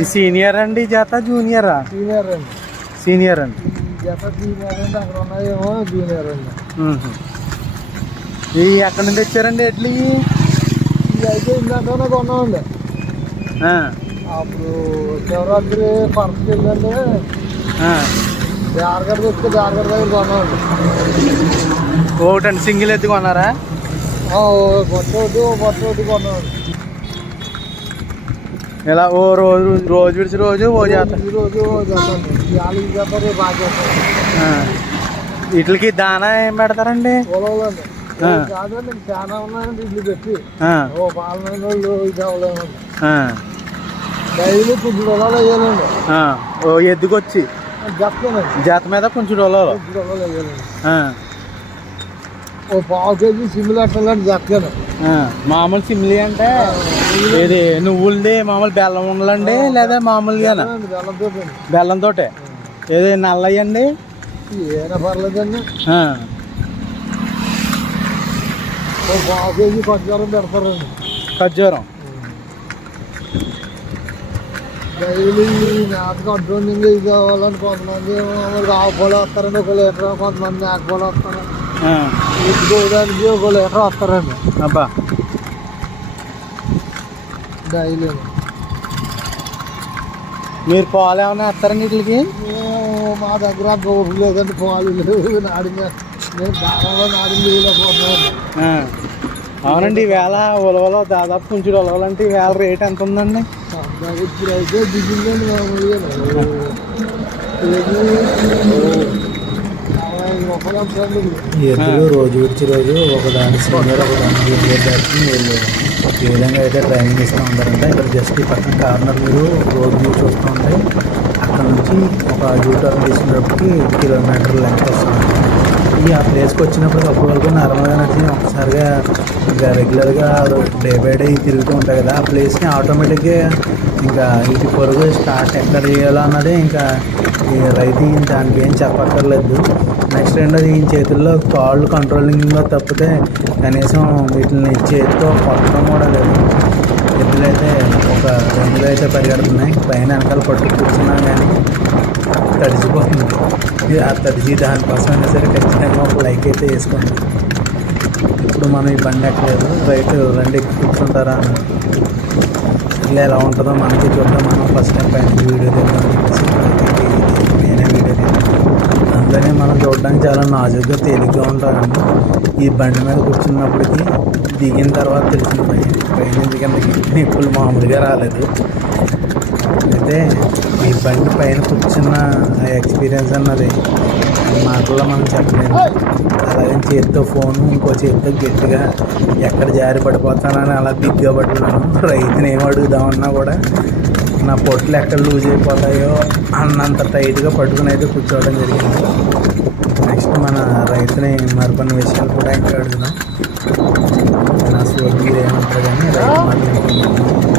ఈ సీనియర్ అండి జత జూనియరా? సీనియర్ అండి. సీనియర్ అండి. జత సీనియర్ అండి అక్కడ ఉన్నాయేమో జూనియర్ అండి. ఈ ఎక్కడి నుంచి తెచ్చారండి ఎడ్లు ఇవి? ఇది అయితే ఇందాకనే కొన్నామండి. అప్పుడు శివరాత్రి పర్సకి వెళ్ళండి. జారగడ తెస్తే జారగడ దగ్గర కొన్నామండి. ఒకటండి సింగిల్ ఎత్తు కొన్నారా? ఒకటి ఒకటి కొన్నామండి. ఇలా ఓ రోజు రోజు విడిచి రోజు ఓ జాత ఈరోజు చెప్పండి ఇవాళ ఈ జత రేపు ఆ జత ఆ. వీటికి దానా ఏం పెడతారండి? చాలా ఉన్నాయండి ఇల్లు పెట్టి. ఓ ఆ, డైలీ కొంచెం పొలాలు వేయాలండి. ఓ ఎద్దుకొచ్చి. జాత మీద కొంచెం డొలలో వేయాలండి. ఓ పావు కేజీ సిమ్లు అట్టాలండి చెప్తాను. మామూలు సిమ్లీ అంటే ఇది నువ్వులది మామూలు బెల్లం ఉండలండి లేదా మామూలుగానా? బెల్లంతో ఏది నల్లయ్యండి ఏమైనా పర్లేదండి. ఓ పావు కేజీ పంచదారం పెడతారండి. ఖర్జూరం? డైలీ మేతకు అడ్వాన్సింగ్ ఇది కావాలని కొంతమంది మరి ఆవు పాలు వస్తారండి ఒక లీటర్ కొంతమంది మేక పాలు వస్తారు. ఎత్తుకోవడానికి ఒక లీటర్ వస్తారండి అబ్బా. డైలీ మీరు పాలు ఏమైనా వేస్తారండి వీటికి? మా దగ్గర గోపు లేదండి పాలు లేవు. నేను ఆ. అవునండి ఈవేళ ఉలవలో దాదాపు కొంచెం ఉలవలంటే ఈవేళ రేట్ ఎంత ఉందండి? ఇప్పుడు అయితే దిగిందండి మామూలుగా. ఎద్దులు రోజు విడిచి రోజు ఒకదాని సీనియర్ ఒక జూనియర్ బ్యాచ్కి వీళ్ళు ఈ విధంగా అయితే ట్రైనింగ్ ఇస్తూ ఉంటారంటే. ఇక్కడ జస్ట్ ఈ పక్కన కార్నర్ మీరు రోడ్ వ్యూ చూస్తూ ఉంటే అక్కడ నుంచి ఒక యూ తీసుకున్నప్పటికి కిలోమీటర్ లెంగ్త్ వస్తుంది. ఈ ఆ ప్లేస్కి వచ్చినప్పుడు అప్పటి వరకు నార్మల్గా నడిచి ఒకసారిగా ఇంకా రెగ్యులర్గా డే బై డే తిరుగుతూ ఉంటాయి కదా. ఆ ప్లేస్ని ఆటోమేటిక్గా ఇంకా ఇటు పొరుగు స్టార్ట్ ఎక్కడ చేయాలో అన్నది ఇంకా రైతు దానికి ఏం చెప్పక్కర్లేదు. నెక్స్ట్ రెండోది ఈ చేతుల్లో కాళ్ళు కంట్రోలింగ్లో తప్పితే కనీసం వీటిని చేతితో పట్టడం కూడా లేదు. ఎద్దులైతే ఒక రెండులో అయితే పరిగెడుతున్నాయి. పైన వెనకాల పట్టు కూర్చున్నా కానీ తడిచిపోతుంది ఇది ఆ తడిచి దానికోసమైనా అయినా సరే ఖచ్చితంగా ఒక లైక్ అయితే వేసుకోండి. ఇప్పుడు మనం ఈ బండి ఎక్కలేదు. రైతు రండి ఎక్కి కూర్చుంటారా అని. ఇలా ఎలా ఉంటుందో మనకి చూద్దాం. మనం ఫస్ట్ టైం పైన వీడియో తీద్దాం చెప్పేసి ఇప్పుడైతే నేనే వీడియో తీద్దాం అందుకని మనం చూడడానికి చాలా నాజుగ్గా తేలిగ్గా ఉంటారండి. ఈ బండి మీద కూర్చున్నప్పటికీ దిగిన తర్వాత తెలిసింది పైన దిగిన నిప్పులు మామూలుగా రాలేదు. అయితే ఈ బండి పైన కూర్చున్న ఎక్స్పీరియన్స్ అన్నది మాటల్లో మనం చెప్పలేము. అలాగే చేతితో ఫోన్ ఇంకో చేతితో గట్టిగా ఎక్కడ జారి పడిపోతానని అలా బిగ్గా పట్టుకున్నాను రైతుని ఏం అడుగుదామన్నా కూడా నా పొట్లు ఎక్కడ లూజ్ అయిపోతాయో అన్నంత టైట్గా పట్టుకుని అయితే కూర్చోవడం జరిగింది. నెక్స్ట్ మన రైతుని మరికొన్ని విషయాలు కూడా ఇంకా అడుగుదాం. నా సోల్ మీద ఏమంటారు కానీ రైతు మాట్లాడుతున్నాను